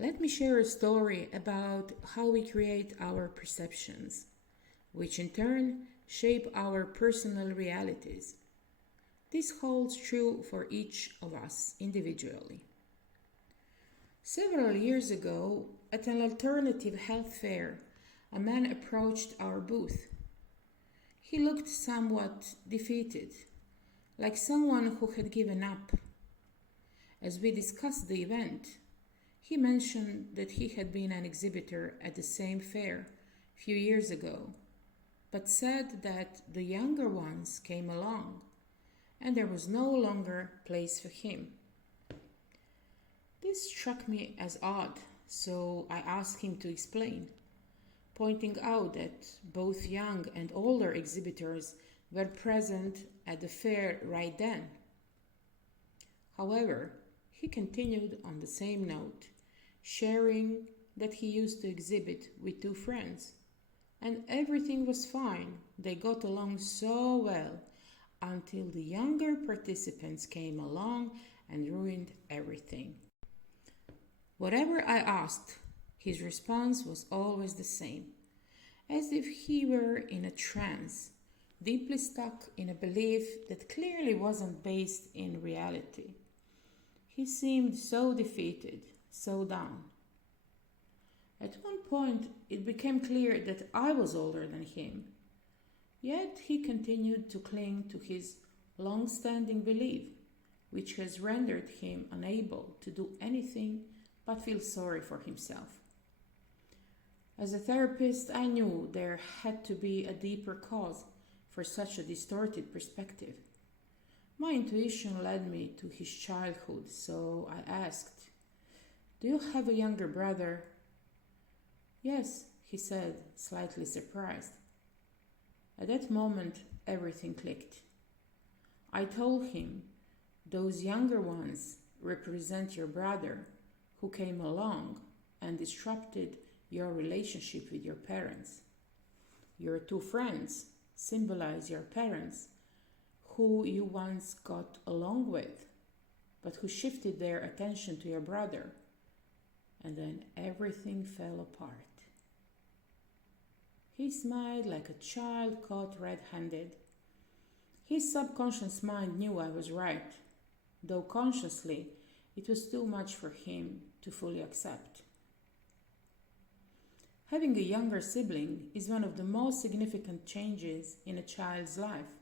Let me share a story about how we create our perceptions, which in turn shape our personal realities. This holds true for each of us individually. Several years ago, at an alternative health fair, a man approached our booth. He looked somewhat defeated, like someone who had given up. As we discussed the event, he mentioned that he had been an exhibitor at the same fair a few years ago, but said that the younger ones came along and there was no longer place for him. This struck me as odd, so I asked him to explain, pointing out that both young and older exhibitors were present at the fair right then. However, he continued on the same note, sharing that he used to exhibit with two friends, and everything was fine. They got along so well until the younger participants came along and ruined everything. Whatever I asked, his response was always the same, as if he were in a trance, deeply stuck in a belief that clearly wasn't based in reality. He seemed so defeated, so down. At one point, it became clear that I was older than him. Yet he continued to cling to his long-standing belief, which has rendered him unable to do anything but feel sorry for himself. As a therapist, I knew there had to be a deeper cause for such a distorted perspective. My intuition led me to his childhood, so I asked, "Do you have a younger brother?" "Yes," he said, slightly surprised. At that moment, everything clicked. I told him, "Those younger ones represent your brother who came along and disrupted your relationship with your parents. Your two friends symbolize your parents who you once got along with, but who shifted their attention to your brother, and then everything fell apart." He smiled like a child caught red-handed. His subconscious mind knew I was right, though consciously it was too much for him to fully accept. Having a younger sibling is one of the most significant changes in a child's life,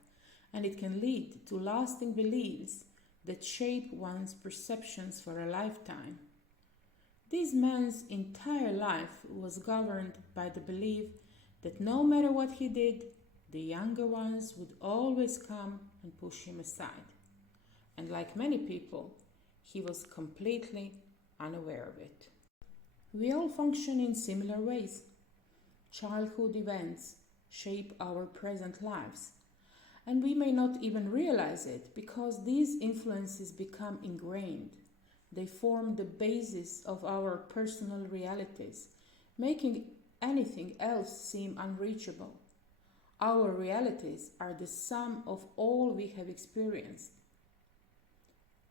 and it can lead to lasting beliefs that shape one's perceptions for a lifetime. This man's entire life was governed by the belief that no matter what he did, the younger ones would always come and push him aside. And like many people, he was completely unaware of it. We all function in similar ways. Childhood events shape our present lives, and we may not even realize it because these influences become ingrained. They form the basis of our personal realities, making anything else seem unreachable. Our realities are the sum of all we have experienced.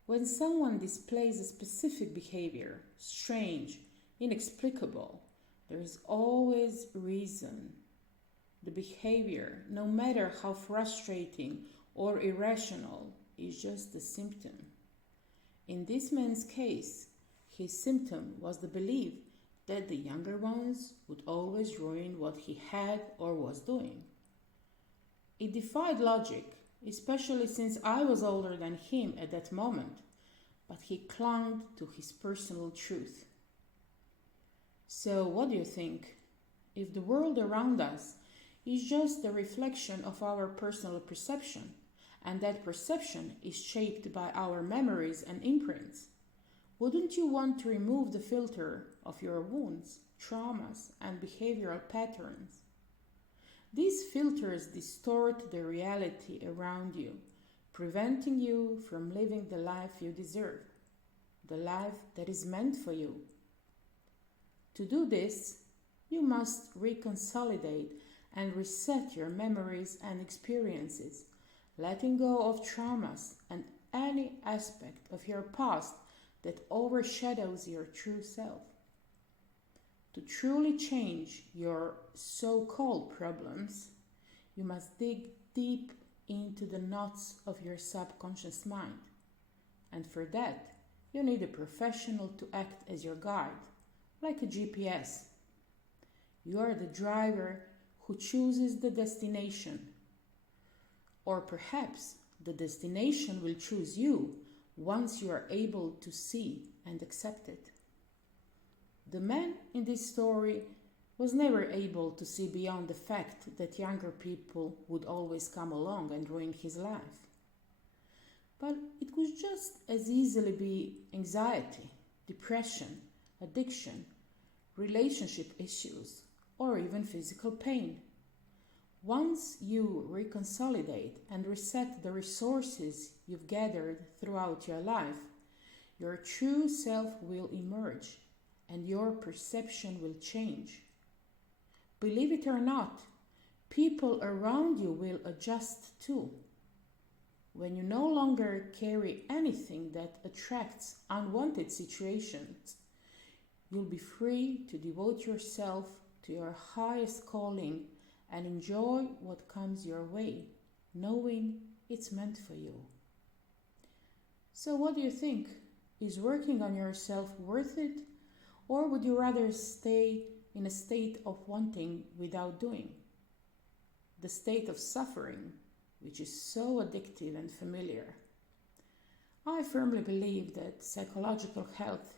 When someone displays a specific behavior, strange, inexplicable, there is always reason. The behavior, no matter how frustrating or irrational, is just a symptom. In this man's case, his symptom was the belief that the younger ones would always ruin what he had or was doing. It defied logic, especially since I was older than him at that moment, but he clung to his personal truth. So what do you think? If the world around us is just a reflection of our personal perception, and that perception is shaped by our memories and imprints, wouldn't you want to remove the filter of your wounds, traumas, and behavioral patterns? These filters distort the reality around you, preventing you from living the life you deserve, the life that is meant for you. To do this, you must reconsolidate and reset your memories and experiences, letting go of traumas and any aspect of your past that overshadows your true self. To truly change your so-called problems, you must dig deep into the knots of your subconscious mind. And for that, you need a professional to act as your guide, like a GPS. You are the driver who chooses the destination. Or perhaps the destination will choose you once you are able to see and accept it. The man in this story was never able to see beyond the fact that younger people would always come along and ruin his life. But it could just as easily be anxiety, depression, addiction, relationship issues, or even physical pain. Once you reconsolidate and reset the resources you've gathered throughout your life, your true self will emerge and your perception will change. Believe it or not, people around you will adjust too. When you no longer carry anything that attracts unwanted situations, you'll be free to devote yourself to your highest calling and enjoy what comes your way, knowing it's meant for you. So what do you think? Is working on yourself worth it? Or would you rather stay in a state of wanting without doing? The state of suffering, which is so addictive and familiar. I firmly believe that psychological health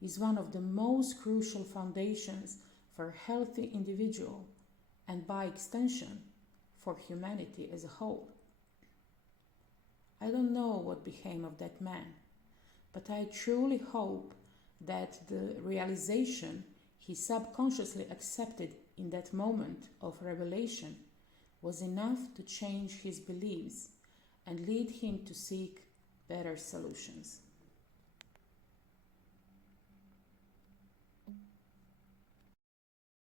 is one of the most crucial foundations for a healthy individual and by extension for humanity as a whole. I don't know what became of that man, but I truly hope that the realization he subconsciously accepted in that moment of revelation was enough to change his beliefs and lead him to seek better solutions.